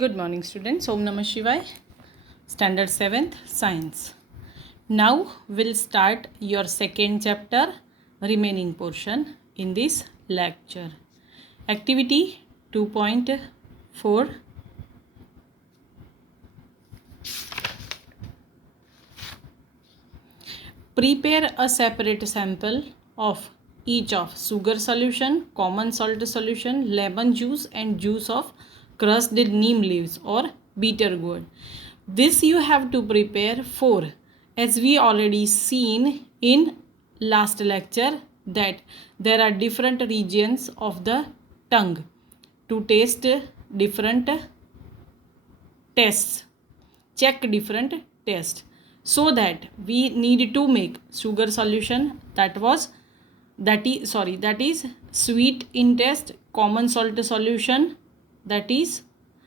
Good morning, students. Om Namah Shivaya. Standard 7th Science. Now we'll start your second chapter, remaining portion in this lecture. Activity 2.4. Prepare a separate sample of each of sugar solution, common salt solution, lemon juice and juice of crushed neem leaves or bitter gourd. This you have to prepare for, as we already seen in last lecture, that there are different regions of the tongue to taste different tests, check different tests, so that we need to make sugar solution that is sweet in taste, common salt solution that is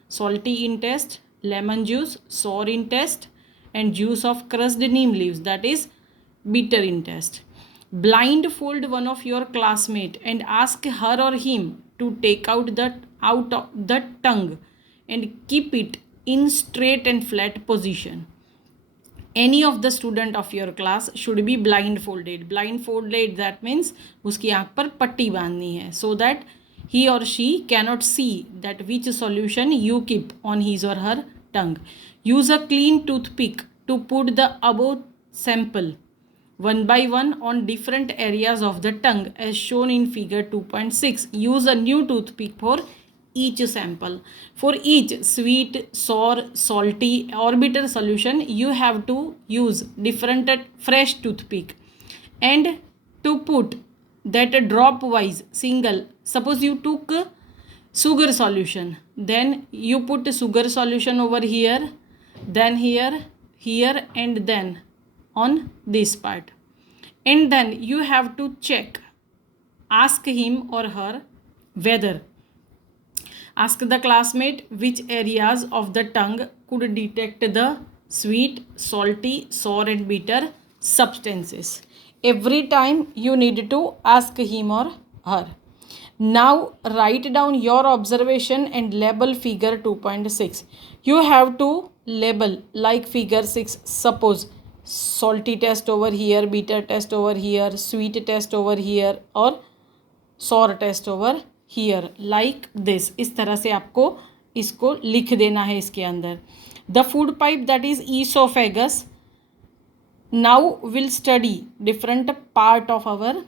salty in taste, lemon juice sour in taste, and juice of crushed neem leaves that is bitter in taste. Blindfold one of your classmate and ask her or him to take out of the tongue and keep it in straight and flat position. Any of the student of your class should be blindfolded. That means उसकी आँख पर पट्टी बांधनी है, so that he or she cannot see that which solution you keep on his or her tongue. Use a clean toothpick to put the above sample one by one on different areas of the tongue as shown in figure 2.6. Use a new toothpick for each sample. For each sweet, sour, salty or bitter solution, you have to use different fresh toothpick. And to put that drop wise single, suppose you took sugar solution, then you put sugar solution over here, then here and then on this part, and then you have to check, ask him or her whether, ask the classmate which areas of the tongue could detect the sweet, salty, sour and bitter substances. Every time you need to ask him or her. Now write down your observation and label figure 2.6. You have to label like figure 6. Suppose salty test over here, bitter test over here, sweet test over here और sour test over here, like this. इस तरह से आपको इसको लिख देना है इसके अंदर. The food pipe that is esophagus. Now we'll study different part of our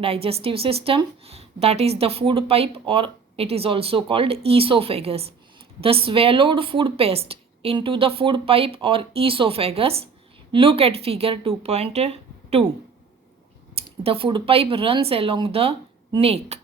digestive system, that is the food pipe, or it is also called esophagus. The swallowed food paste into the food pipe or esophagus. Look at figure 2.2. The food pipe runs along the neck.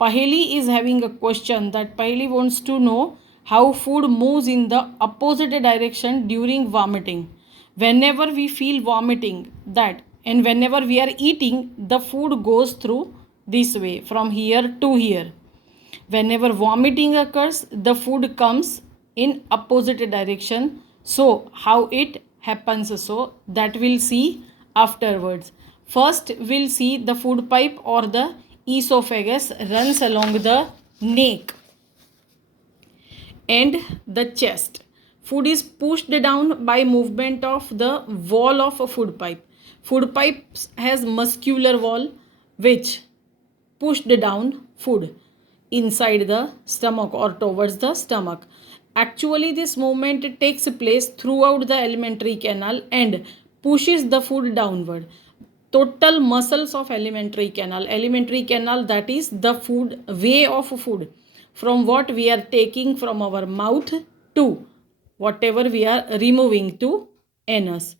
Paheli is having a question that Paheli wants to know how food moves in the opposite direction during vomiting. Whenever we feel vomiting, that and whenever we are eating, the food goes through this way from here to here. Whenever vomiting occurs, the food comes in opposite direction. So how it happens, so that we'll see afterwards. First we'll see the food pipe or the esophagus runs along the neck and the chest. Food is pushed down by movement of the wall of a food pipe. Food pipe has muscular wall which pushed down food inside the stomach or towards the stomach. Actually, this movement takes place throughout the alimentary canal and pushes the food downward. Total muscles of alimentary canal that is the food way of food, from what we are taking from our mouth to whatever we are removing to anus.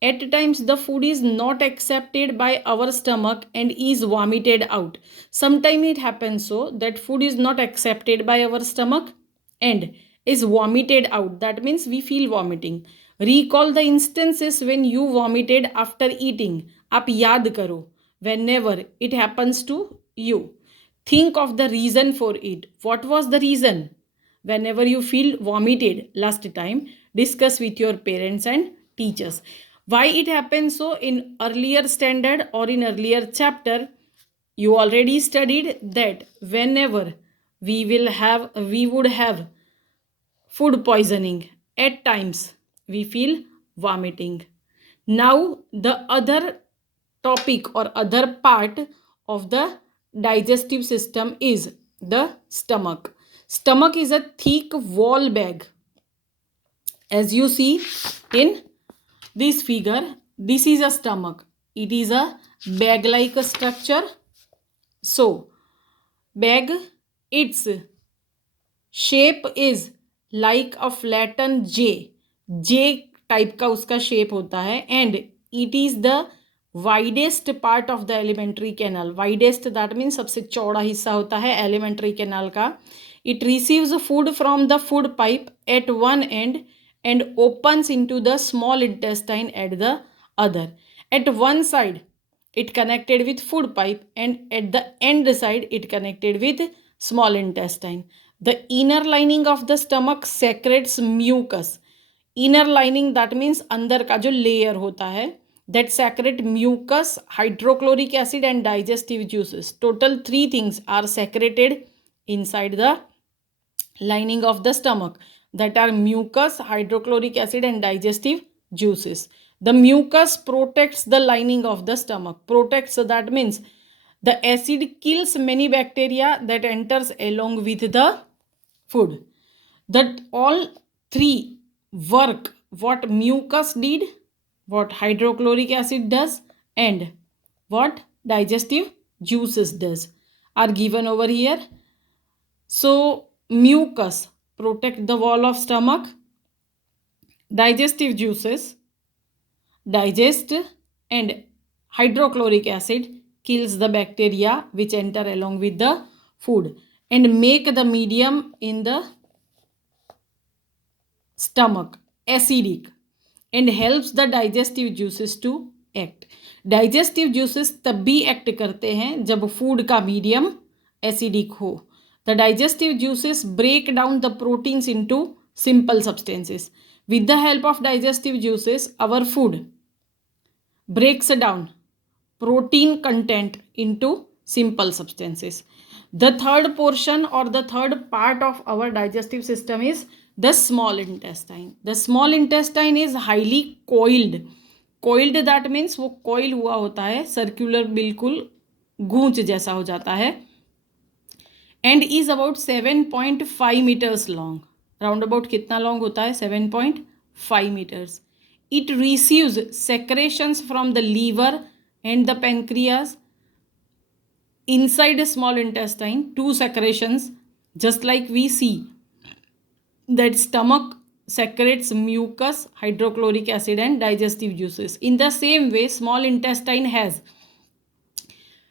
At times the food is not accepted by our stomach and is vomited out. Sometimes it happens so that food is not accepted by our stomach and is vomited out. That means we feel vomiting. Recall the instances when you vomited after eating. आप याद करो whenever it happens to you. Think of the reason for it. What was the reason? Whenever you feel vomited last time, discuss with your parents and teachers. Why it happens so in earlier standard or in earlier chapter, you already studied that whenever we would have food poisoning. At times, we feel vomiting. Now, the other topic or other part of the digestive system is the stomach. Stomach is a thick wall bag. As you see in this figure, this is a stomach. It is a bag-like structure. So, bag, its shape is like a flatten J type का उसका shape होता है and it is the widest part of the alimentary canal. Widest that means सबसे चौड़ा हिस्सा होता है alimentary canal का. It receives food from the food pipe at one end opens into the small intestine at the other. At one side it connected with food pipe and at the end side it connected with small intestine. The inner lining of the stomach secretes mucus. Inner lining that means अंदर का जो layer होता है that secrete mucus, hydrochloric acid and digestive juices. Total 3 things are secreted inside the lining of the stomach, that are mucus, hydrochloric acid and digestive juices. The mucus protects the lining of the stomach. Protects, that means the acid kills many bacteria that enters along with the food. That all 3 work what mucus did, what hydrochloric acid does and what digestive juices does are given over here. So mucus protect the wall of stomach, digestive juices digest, and hydrochloric acid kills the bacteria which enter along with the food and make the medium in the stomach acidic and helps the digestive juices to act. Digestive juices तब भी act करते हैं जब food का medium acidic हो. The digestive juices break down the proteins into simple substances. With the help of digestive juices, our food breaks down protein content into simple substances. The third portion or the third part of our digestive system is the small intestine. The small intestine is highly coiled. Coiled that means वो coil हुआ होता है, circular बिल्कुल गूंज जैसा हो जाता है, and is about 7.5 meters long. Round about कितना long होता है? 7.5 meters. It receives secretions from the liver and the pancreas. Inside a small intestine, 2 secretions, just like we see that stomach secretes mucus, hydrochloric acid and digestive juices. In the same way, small intestine has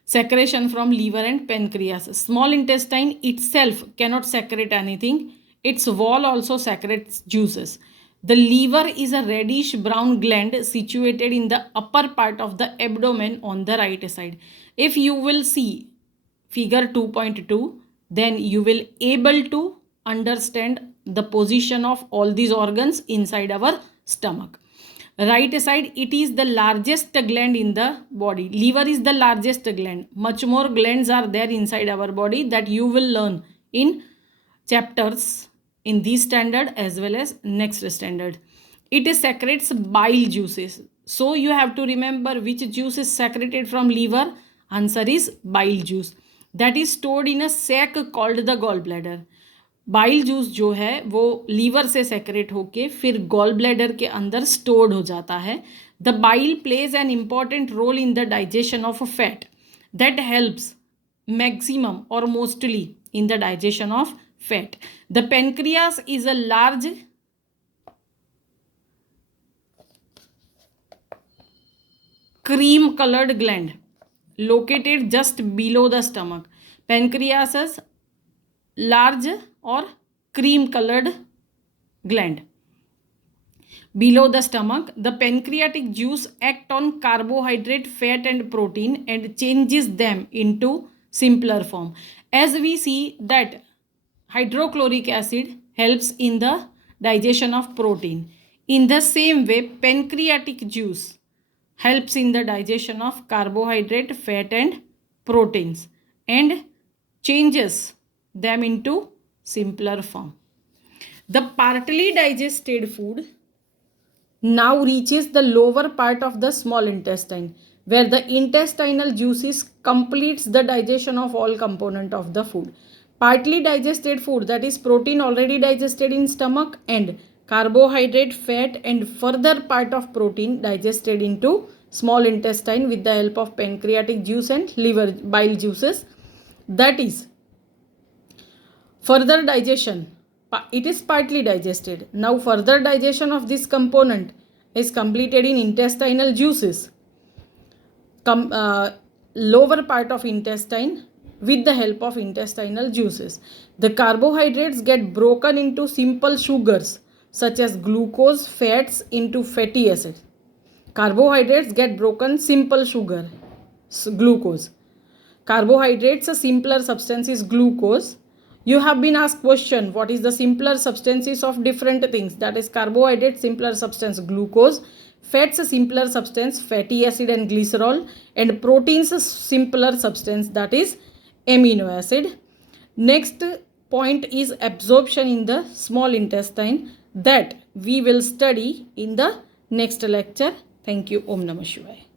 secretion from liver and pancreas. Small intestine itself cannot secrete anything. Its wall also secretes juices. The liver is a reddish brown gland situated in the upper part of the abdomen on the right side. If you will see figure 2.2, then you will able to understand the position of all these organs inside our stomach. Right side, it is the largest gland in the body. Liver is the largest gland. Much more glands are there inside our body that you will learn in chapters in this standard as well as next standard. It secretes bile juices. So you have to remember which juice is secreted from liver. Answer is bile juice. That is stored in a sac called the gallbladder. Bile juice जो है वो liver से secret होके फिर gall bladder के अंदर stored हो जाता है. The bile plays an important role in the digestion of fat that helps maximum और mostly in the digestion of fat. The pancreas is a large cream colored gland located just below the stomach. Pancreas is large or cream colored gland below the stomach. The pancreatic juice act on carbohydrate, fat and protein and changes them into simpler form. As we see that hydrochloric acid helps in the digestion of protein. In the same way, pancreatic juice helps in the digestion of carbohydrate, fat and proteins and changes them into simpler form. The partly digested food now reaches the lower part of the small intestine, where the intestinal juices completes the digestion of all component of the food. Partly digested food, that is protein already digested in stomach, and carbohydrate, fat, and further part of protein digested into small intestine with the help of pancreatic juice and liver bile juices. That is further digestion, it is partly digested. Now further digestion of this component is completed in intestinal juices, lower part of intestine with the help of intestinal juices. The carbohydrates get broken into simple sugars such as glucose, fats into fatty acids. Carbohydrates get broken simple sugar, glucose. Carbohydrates, a simpler substance is glucose. You have been asked question, what is the simpler substances of different things? That is carbohydrate, simpler substance glucose. Fats, a simpler substance fatty acid and glycerol. And proteins, a simpler substance, that is amino acid. Next point is absorption in the small intestine, that we will study in the next lecture. Thank you. Om Namah Shivaya.